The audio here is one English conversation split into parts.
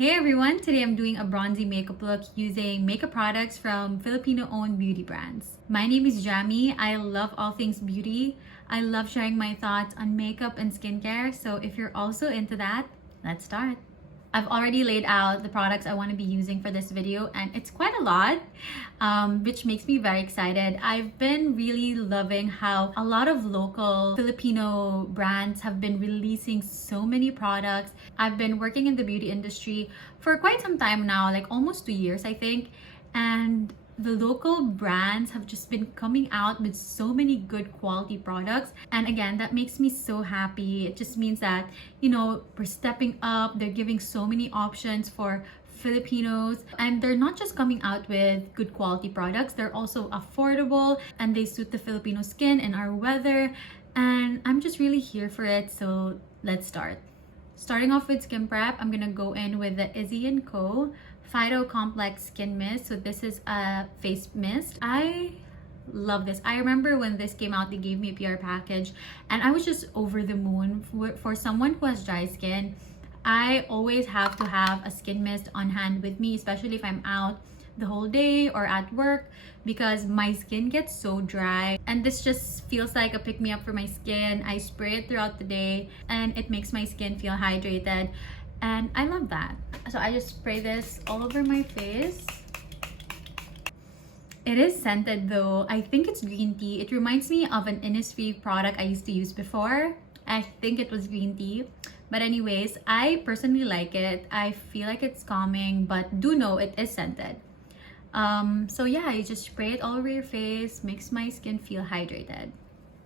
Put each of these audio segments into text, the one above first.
Hey everyone! Today I'm doing a bronzy makeup look using makeup products from Filipino-owned beauty brands. My name is Jamie. I love all things beauty. I love sharing my thoughts on makeup and skincare. So if you're also into that, let's start. I've already laid out the products I want to be using for this video, and it's quite a lot, which makes me very excited. I've been really loving how a lot of local Filipino brands have been releasing so many products. I've been working in the beauty industry for quite some time now, like almost 2 years, I think, and the local brands have just been coming out with so many good quality products, and again, that makes me so happy. It just means that, we're stepping up. They're giving so many options for Filipinos, and they're not just coming out with good quality products, they're also affordable and they suit the Filipino skin and our weather, and I'm just really here for it. So let's start. Starting off with skin prep, I'm gonna go in with the Izzy & Co. Phyto Complex Skin Mist. So this is a face mist. I love this. I remember when this came out, they gave me a PR package and I was just over the moon. For someone who has dry skin, I always have to have a skin mist on hand with me, especially if I'm out the whole day or at work, because my skin gets so dry, and this just feels like a pick-me-up for my skin. I spray it throughout the day and it makes my skin feel hydrated, and I love that. So I just spray this all over my face. It is scented though. I think it's green tea. It reminds me of an Innisfree product I used to use before. I think it was green tea. But anyways, I personally like it. I feel like it's calming, but do know it is scented. So yeah, you just spray it all over your face, makes my skin feel hydrated.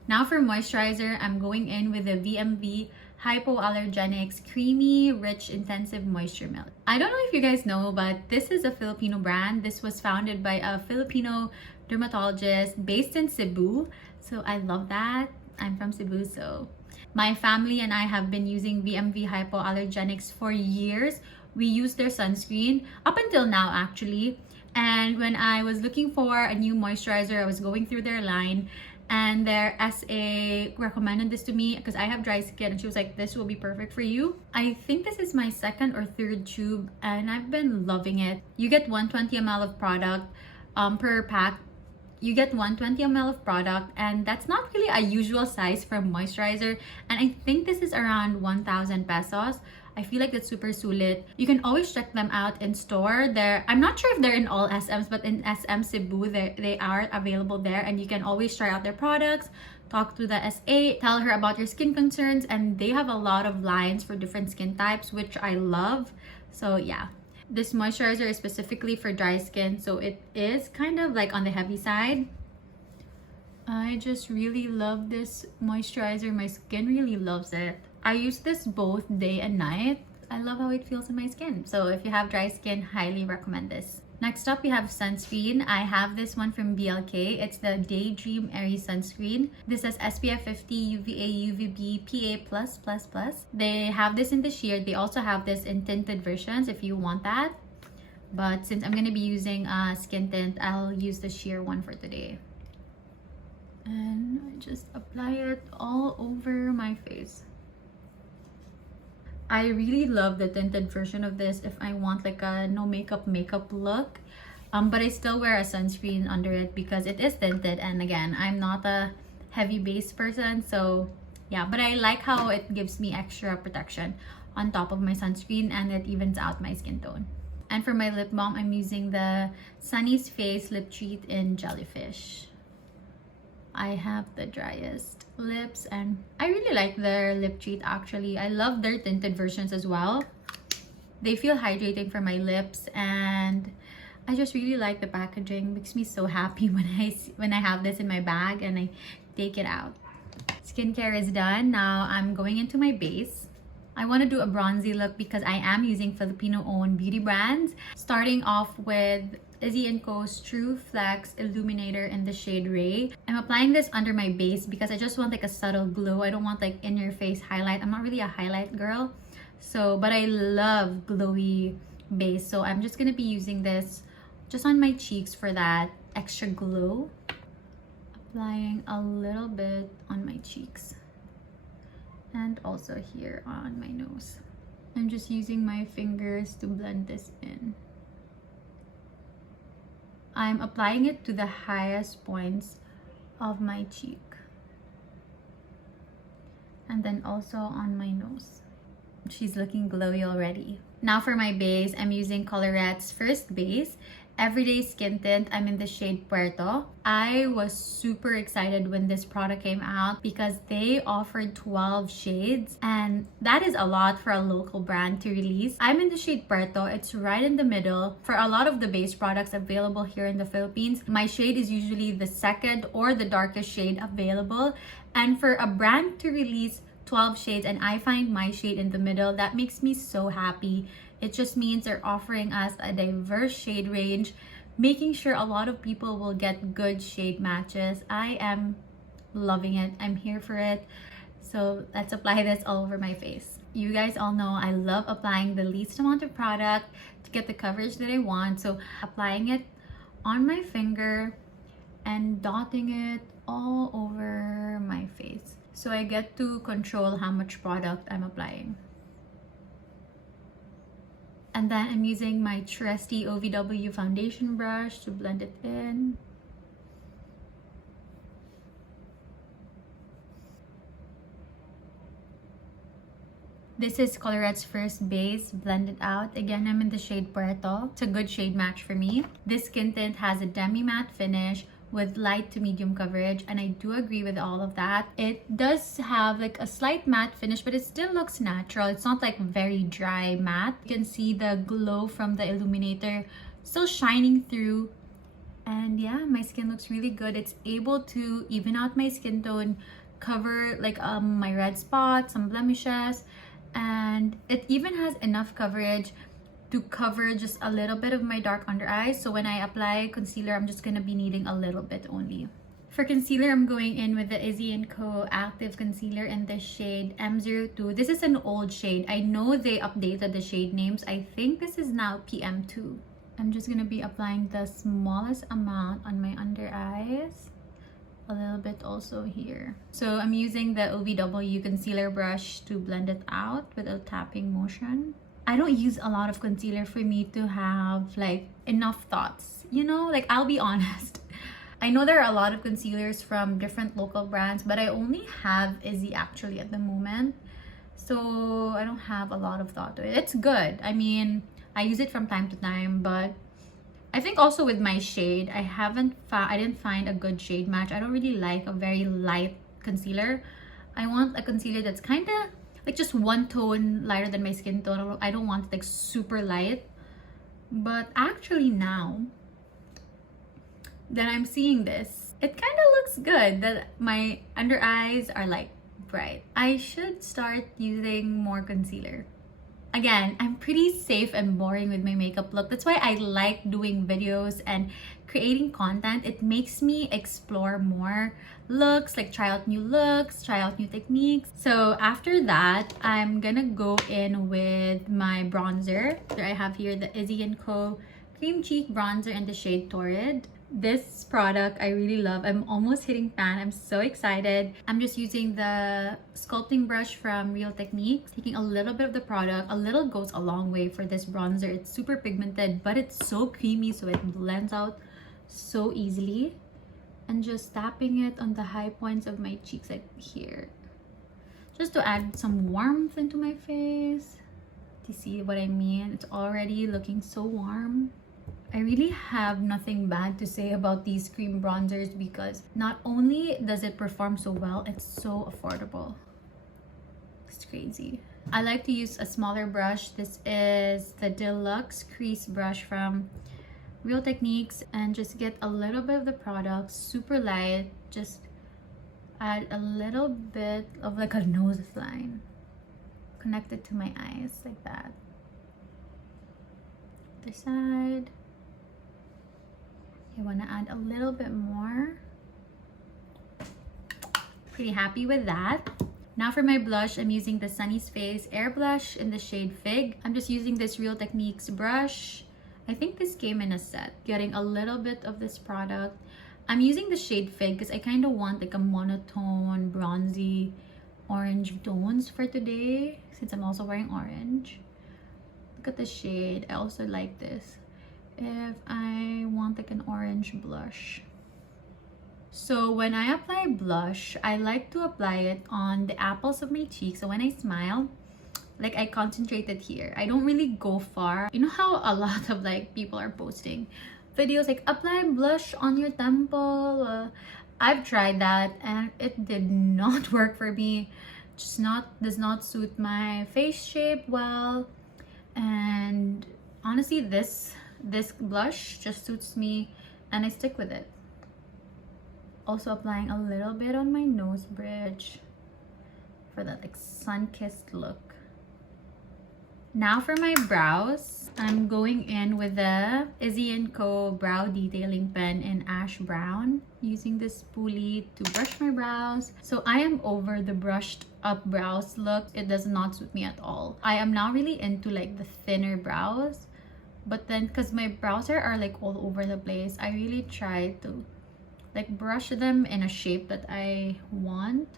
Now for moisturizer, I'm going in with the VMV Hypoallergenics Creamy Rich Intensive Moisture Milk. I don't know if you guys know, but this is a Filipino brand. This was founded by a Filipino dermatologist based in Cebu. So I love that. I'm from Cebu, so my family and I have been using VMV Hypoallergenics for years. We use their sunscreen up until now actually. And when I was looking for a new moisturizer, I was going through their line, and their SA recommended this to me because I have dry skin, and she was like, this will be perfect for you. I think this is my second or third tube and I've been loving it. You get 120 ml of product per pack. You get 120 ml of product, and that's not really a usual size for moisturizer, and I think this is around 1,000 pesos. I feel like that's super sulit. You can always check them out in store. I'm not sure if they're in all SMs, but in SM Cebu, they are available there, and you can always try out their products, talk to the SA, tell her about your skin concerns, and they have a lot of lines for different skin types, which I love. So yeah. This moisturizer is specifically for dry skin, so it is kind of like on the heavy side. I just really love this moisturizer. My skin really loves it. I use this both day and night. I love how it feels in my skin. So if you have dry skin, highly recommend this. Next up, we have sunscreen. I have this one from BLK. It's the Daydream Airy Sunscreen. This has SPF 50, UVA, UVB, PA+++. They have this in the sheer. They also have this in tinted versions if you want that. But since I'm going to be using a skin tint, I'll use the sheer one for today. And I just apply it all over my face. I really love the tinted version of this if I want like a no makeup look, but I still wear a sunscreen under it because it is tinted, and again, I'm not a heavy base person, so yeah, but I like how it gives me extra protection on top of my sunscreen, and it evens out my skin tone. And for my lip balm, I'm using the Sunny's Face Lip Treat in Jellyfish. I have the driest lips, and I really like their lip treat actually. I love their tinted versions as well. They feel hydrating for my lips, and I just really like the packaging. It makes me so happy when I have this in my bag and I take it out. Skincare is done. Now I'm going into my base. I want to do a bronzy look because I am using Filipino-owned beauty brands. Starting off with Izzy & Co.'s True Flex Illuminator in the shade Ray. I'm applying this under my base because I just want like a subtle glow. I don't want like in-your-face highlight. I'm not really a highlight girl. So, but I love glowy base. So I'm just going to be using this just on my cheeks for that extra glow. Applying a little bit on my cheeks. And also here on my nose. I'm just using my fingers to blend this in. I'm applying it to the highest points of my cheek. And then also on my nose. She's looking glowy already. Now for my base, I'm using Colorette's First Base Everyday Skin Tint. I'm in the shade Puerto. I was super excited when this product came out because they offered 12 shades, and that is a lot for a local brand to release. I'm in the shade Puerto. It's right in the middle. For a lot of the base products available here in the Philippines, my shade is usually the second or the darkest shade available. And for a brand to release 12 shades and I find my shade in the middle, that makes me so happy. It just means they're offering us a diverse shade range, making sure a lot of people will get good shade matches. I am loving it. I'm here for it. So let's apply this all over my face. You guys all know I love applying the least amount of product to get the coverage that I want. So applying it on my finger and dotting it all over my face, so I get to control how much product I'm applying. And then I'm using my trusty OVW foundation brush to blend it in. This is Colorette's First Base Blended Out. Again, I'm in the shade Puerto. It's a good shade match for me. This skin tint has a demi-matte finish with light to medium coverage, and I do agree with all of that. It does have like a slight matte finish, but it still looks natural. It's not like very dry matte. You can see the glow from the illuminator still shining through, and yeah, my skin looks really good. It's able to even out my skin tone, cover like my red spots, some blemishes, and it even has enough coverage to cover just a little bit of my dark under eyes. So when I apply concealer, I'm just gonna be needing a little bit only. For concealer, I'm going in with the Izzy & Co Active Concealer in the shade M02. This is an old shade. I know they updated the shade names. I think this is now PM2. I'm just gonna be applying the smallest amount on my under eyes. A little bit also here. So I'm using the OVW concealer brush to blend it out with a tapping motion. I don't use a lot of concealer for me to have like enough thoughts, you know, like I'll be honest. I know there are a lot of concealers from different local brands, but I only have Izzy actually at the moment. So I don't have a lot of thought to it. It's good. I mean, I use it from time to time, but I think also with my shade, I didn't find a good shade match. I don't really like a very light concealer. I want a concealer that's kind of like just one tone lighter than my skin tone. I don't want it like super light. But actually now that I'm seeing this, it kind of looks good that my under eyes are like bright. I should start using more concealer. Again, I'm pretty safe and boring with my makeup look. That's why I like doing videos and creating content. It makes me explore more looks, like try out new looks, try out new techniques. So after that, I'm gonna go in with my bronzer. So I have here the Izzy & Co Cream Cheek Bronzer in the shade Torrid. This product I really love. I'm almost hitting pan. I'm so excited. I'm just using the sculpting brush from Real Techniques, taking a little bit of the product. A little goes a long way for this bronzer. It's super pigmented, but it's so creamy, so it blends out so easily. And just tapping it on the high points of my cheeks, like here, just to add some warmth into my face. Do you see what I mean? It's already looking so warm. I really have nothing bad to say about these cream bronzers because not only does it perform so well, it's so affordable. It's crazy. I like to use a smaller brush. This is the Deluxe Crease Brush from Real Techniques, and just get a little bit of the product, super light. Just add a little bit of like a nose line, connect it to my eyes like that. Other side. I want to add a little bit more. Pretty happy with that. Now for my blush, I'm using the Sunny's Face Air Blush in the shade Fig. I'm just using this Real Techniques brush. I think this came in a set. Getting a little bit of this product. I'm using the shade Fig because I kind of want like a monotone, bronzy, orange tones for today, since I'm also wearing orange. Look at the shade. I also like this if I want like an orange blush. So when I apply blush, I like to apply it on the apples of my cheeks. So when I smile, like I concentrate it here. I don't really go far. You know how a lot of like people are posting videos like apply blush on your temple? I've tried that and it did not work for me. Just does not suit my face shape well. And honestly, this blush just suits me and I stick with it. Also applying a little bit on my nose bridge for that like sun-kissed look. Now for my brows, I'm going in with the Izzy & Co brow detailing pen in ash brown, using this spoolie to brush my brows. So I am over the brushed up brows look. It does not suit me at all. I am now really into like the thinner brows, but then because my brows are like all over the place, I really try to like brush them in a shape that I want.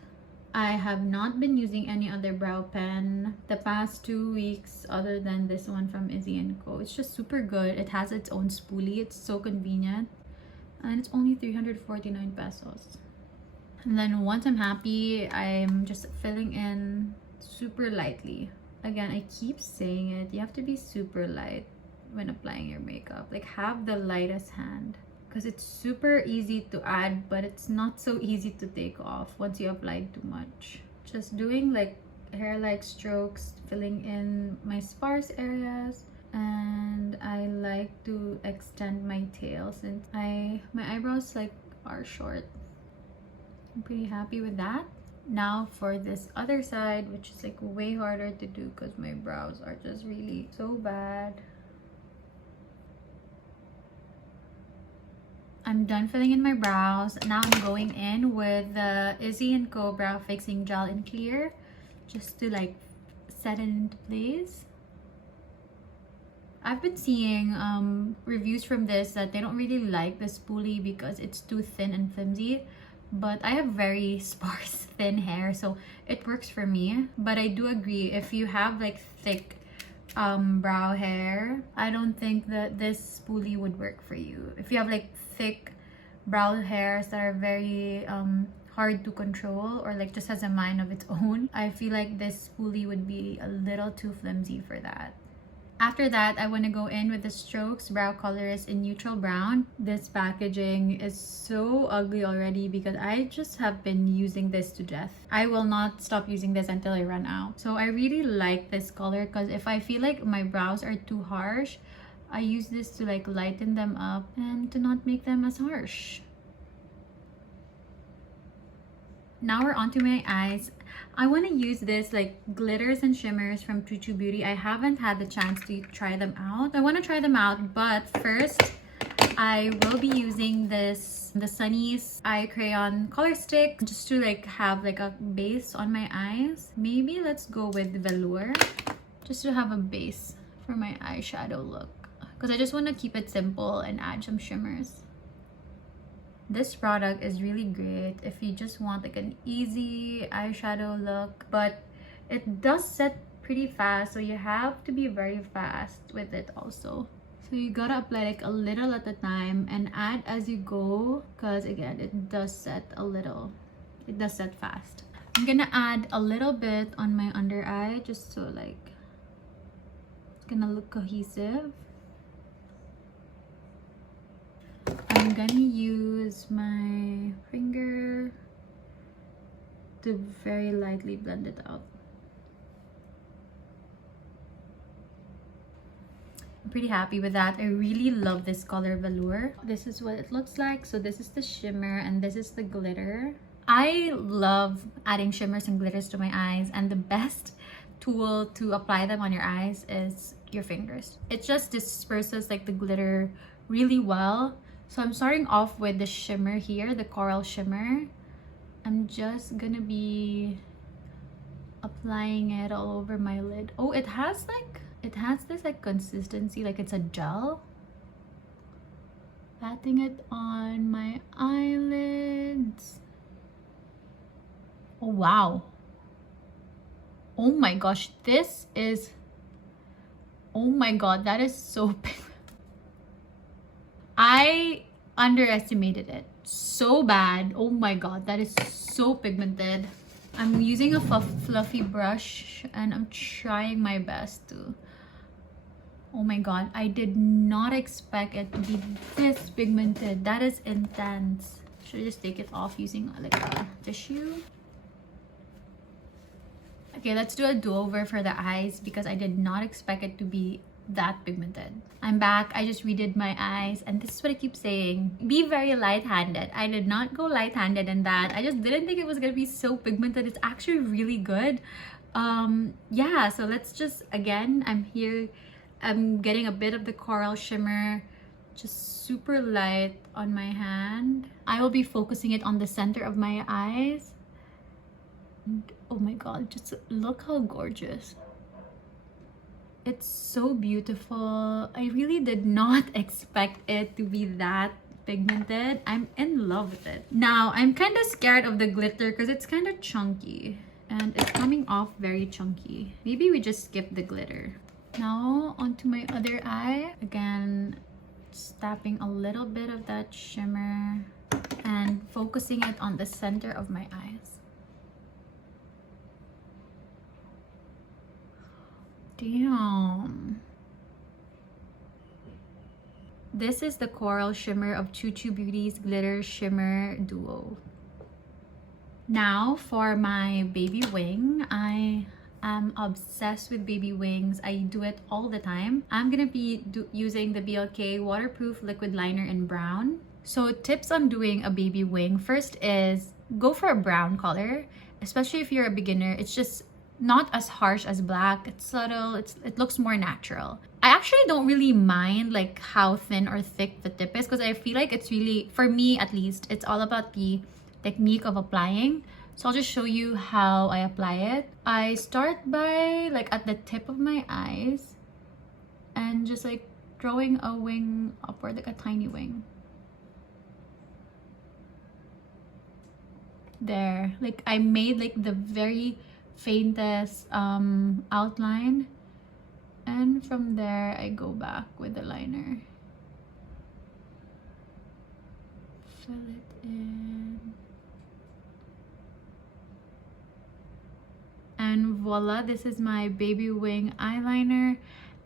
I have not been using any other brow pen the past 2 weeks other than this one from Izzy & Co. It's just super good. It has its own spoolie. It's so convenient. And it's only 349 pesos. And then once I'm happy, I'm just filling in super lightly. Again, I keep saying it. You have to be super light when applying your makeup. Like have the lightest hand. Because it's super easy to add, but it's not so easy to take off once you apply too much. Just doing like hair-like strokes, filling in my sparse areas, and I like to extend my tail since my eyebrows like are short. I'm pretty happy with that. Now for this other side, which is like way harder to do because my brows are just really so bad. I'm done filling in my brows. Now I'm going in with the Izzy & Co brow fixing gel in clear just to like set it into place. I've been seeing reviews from this that they don't really like the spoolie because it's too thin and flimsy, but I have very sparse thin hair, so it works for me. But I do agree, if you have like thick brow hair, I don't think that this spoolie would work for you. If you have like thick brow hairs that are very hard to control or like just has a mind of its own, I feel like this spoolie would be a little too flimsy for that. After that, I want to go in with the Strokes Brow Colorist in neutral brown. This packaging is so ugly already because I just have been using this to death. I will not stop using this until I run out. So I really like this color because if I feel like my brows are too harsh, I use this to like lighten them up and to not make them as harsh. Now we're onto my eyes. I want to use this like glitters and shimmers from True to Beauty. I haven't had the chance to try them out. I want to try them out, but first I will be using the Sunny's eye crayon color stick just to like have like a base on my eyes. Maybe let's go with velour just to have a base for my eyeshadow look, because I just want to keep it simple and add some shimmers. This product is really great if you just want like an easy eyeshadow look, but it does set pretty fast, so you have to be very fast with it also. So you gotta apply like a little at a time and add as you go, because again, it does set a little. It does set fast. I'm gonna add a little bit on my under eye just so like it's gonna look cohesive. I'm gonna use my finger to very lightly blend it out. I'm pretty happy with that. I really love this color velour. This is what it looks like. So this is the shimmer and this is the glitter. I love adding shimmers and glitters to my eyes, and the best tool to apply them on your eyes is your fingers. It just disperses like the glitter really well. So I'm starting off with the shimmer here, the coral shimmer. I'm just gonna be applying it all over my lid. Oh, it has this like consistency, like it's a gel. Patting it on my eyelids. Oh wow. Oh my gosh, this is, Oh my god, that is so big. I underestimated it so bad. Oh my god, that is so pigmented. I'm using a fluffy brush and I'm trying my best to. Oh my god, I did not expect it to be this pigmented. That is intense. Should I just take it off using like a tissue? Okay, let's do a do-over for the eyes because I did not expect it to be that pigmented. I'm back. I just redid my eyes and this is what I keep saying. Be very light-handed. I did not go light-handed in that. I just didn't think it was gonna be so pigmented. It's actually really good. Yeah, so let's just, again, I'm getting a bit of the coral shimmer, just super light on my hand. I will be focusing it on the center of my eyes. And, oh my god, just look how gorgeous. It's so beautiful. I really did not expect it to be that pigmented. I'm in love with it. Now, I'm kind of scared of the glitter because it's kind of chunky. And it's coming off very chunky. Maybe we just skip the glitter. Now, onto my other eye. Again, just tapping a little bit of that shimmer. And focusing it on the center of my eyes. Damn. This is the coral shimmer of Choo Choo Beauty's Glitter Shimmer Duo. Now for my baby wing. I am obsessed with baby wings. I do it all the time. I'm gonna be using the BLK Waterproof Liquid Liner in brown. So tips on doing a baby wing. First is go for a brown color, especially if you're a beginner. It's just not as harsh as black. It's subtle. It looks more natural. I actually don't really mind like how thin or thick the tip is because I feel like it's really, for me at least, it's all about the technique of applying. So I'll just show you how I apply it. I start by like at the tip of my eyes and just like drawing a wing upward, like a tiny wing. There, like I made like the very faintest outline, and from there I go back with the liner, fill it in, and voila, this is my baby wing eyeliner.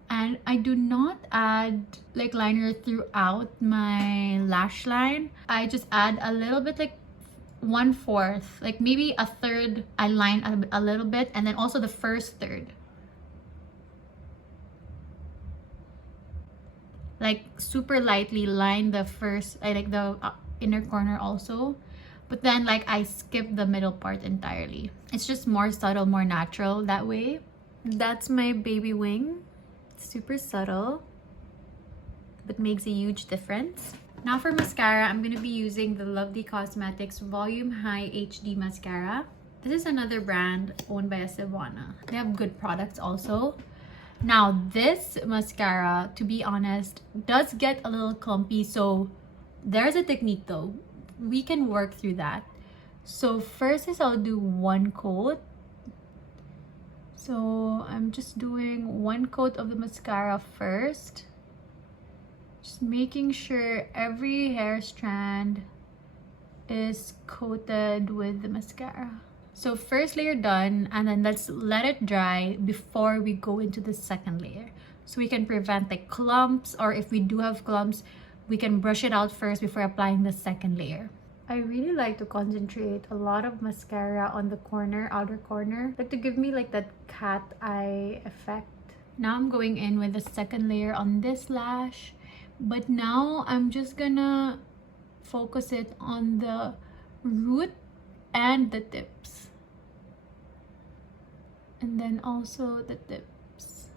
And I do not add like liner throughout my lash line. I just add a little bit, like 1/4, like maybe a third. I line a little bit, and then also the first third, like super lightly line the first, I like the inner corner also, but then like I skip the middle part entirely. It's just more subtle, more natural that way. That's my baby wing. It's super subtle but makes a huge difference. Now for mascara, I'm going to be using the Lovely Cosmetics Volume High HD Mascara. This is another brand owned by a Savannah. They have good products also. Now this mascara, to be honest, does get a little clumpy. So there's a technique though. We can work through that. So first is I'll do one coat. So I'm just doing one coat of the mascara first. Just making sure every hair strand is coated with the mascara. So first layer done, and then let's let it dry before we go into the second layer. So we can prevent like clumps, or if we do have clumps, we can brush it out first before applying the second layer. I really like to concentrate a lot of mascara on the corner, outer corner, like to give me like that cat eye effect. Now I'm going in with the second layer on this lash. But now I'm just gonna focus it on the root and the tips. And then also the tips.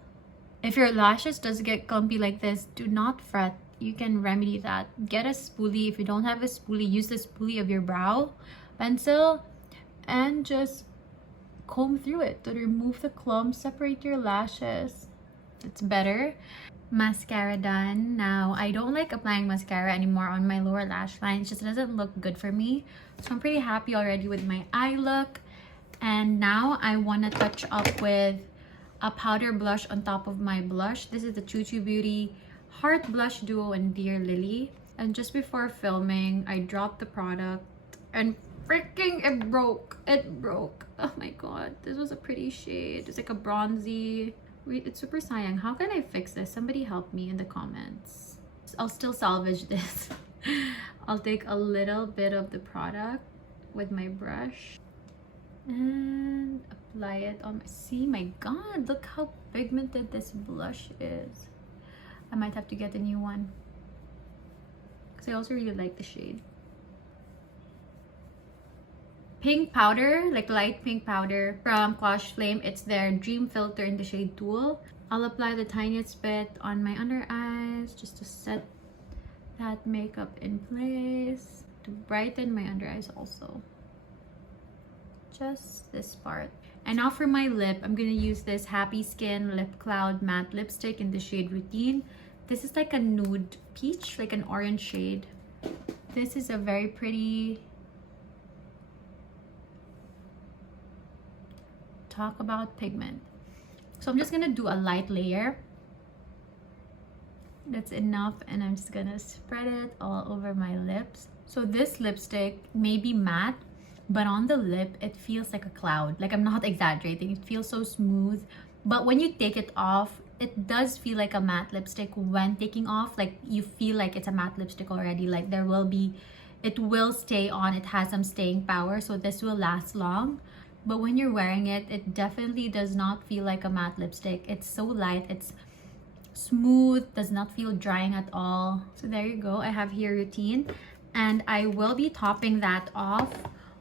If your lashes does get clumpy like this, do not fret. You can remedy that. Get a spoolie. If you don't have a spoolie, use the spoolie of your brow pencil and just comb through it to remove the clumps, separate your lashes. It's better. Mascara done. Now I don't like applying mascara anymore on my lower lash line. It just doesn't look good for me. So I'm pretty happy already with my eye look. And now I want to touch up with a powder blush on top of my blush. This is the Choo Choo Beauty Heart Blush Duo in Dear Lily. And just before filming, I dropped the product and freaking it broke. It broke. Oh my god, this was a pretty shade. It's like a bronzy. Wait, it's super sayang. How can I fix this? Somebody help me in the comments. I'll still salvage this. I'll take a little bit of the product with my brush and apply it on my... See, my god, look how pigmented this blush is. I might have to get a new one because I also really like the shade. Pink powder, like light pink powder from Quash Flame. It's their Dream Filter in the shade Tool. I'll apply the tiniest bit on my under eyes just to set that makeup in place, to brighten my under eyes also. Just this part. And now for my lip, I'm gonna use this Happy Skin Lip Cloud Matte Lipstick in the shade Routine. This is like a nude peach, like an orange shade. This is a very pretty... Talk about pigment. So I'm just gonna do a light layer. That's enough, and I'm just gonna spread it all over my lips. So this lipstick may be matte, but on the lip it feels like a cloud. Like, I'm not exaggerating, it feels so smooth. But when you take it off, it does feel like a matte lipstick when taking off. Like, you feel like it's a matte lipstick already. Like, it will stay on. It has some staying power, so this will last long. But when you're wearing it, it definitely does not feel like a matte lipstick. It's so light, it's smooth, does not feel drying at all. So there you go. I have here Routine, and I will be topping that off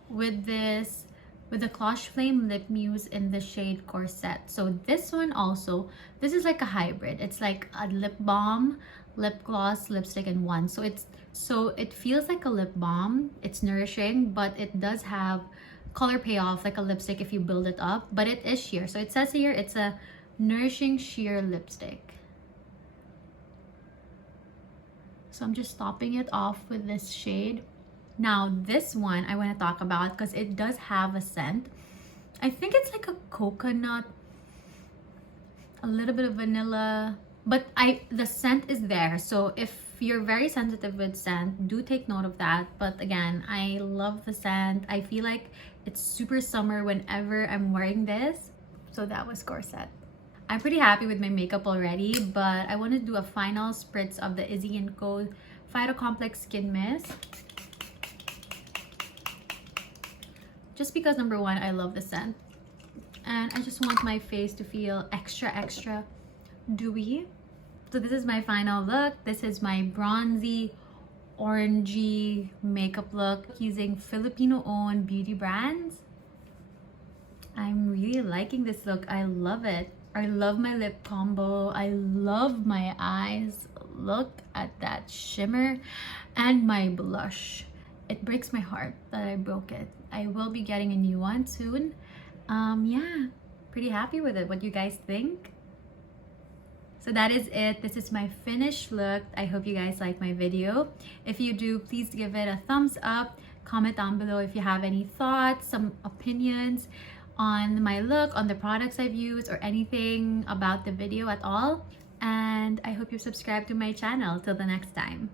with this, with the Quash Flame Lip Mousse in the shade Corset. So this one also, this is like a hybrid. It's like a lip balm, lip gloss, lipstick in one. So it feels like a lip balm. It's nourishing, but it does have color payoff like a lipstick if you build it up, but it is sheer. So it says here it's a nourishing sheer lipstick. So I'm just topping it off with this shade. Now this one I want to talk about because it does have a scent. I think it's like a coconut, a little bit of vanilla, but the scent is there. So if you're very sensitive with scent, do take note of that. But again, I love the scent. I feel like it's super summer whenever I'm wearing this. So that was Corset. I'm pretty happy with my makeup already, but I want to do a final spritz of the Izzy & Co. Phyto Complex Skin Mist. Just because, number one, I love the scent. And I just want my face to feel extra dewy. So this is my final look. This is my bronzy, orangey makeup look using Filipino-owned beauty brands. I'm really liking this look. I love it. I love my lip combo. I love my eyes. Look at that shimmer and my blush. It breaks my heart that I broke it. I will be getting a new one soon. Yeah, pretty happy with it. What do you guys think? So that is it. This is my finished look. I hope you guys like my video. If you do, please give it a thumbs up. Comment down below if you have any thoughts, some opinions on my look, on the products I've used, or anything about the video at all. And I hope you subscribe to my channel. Till the next time.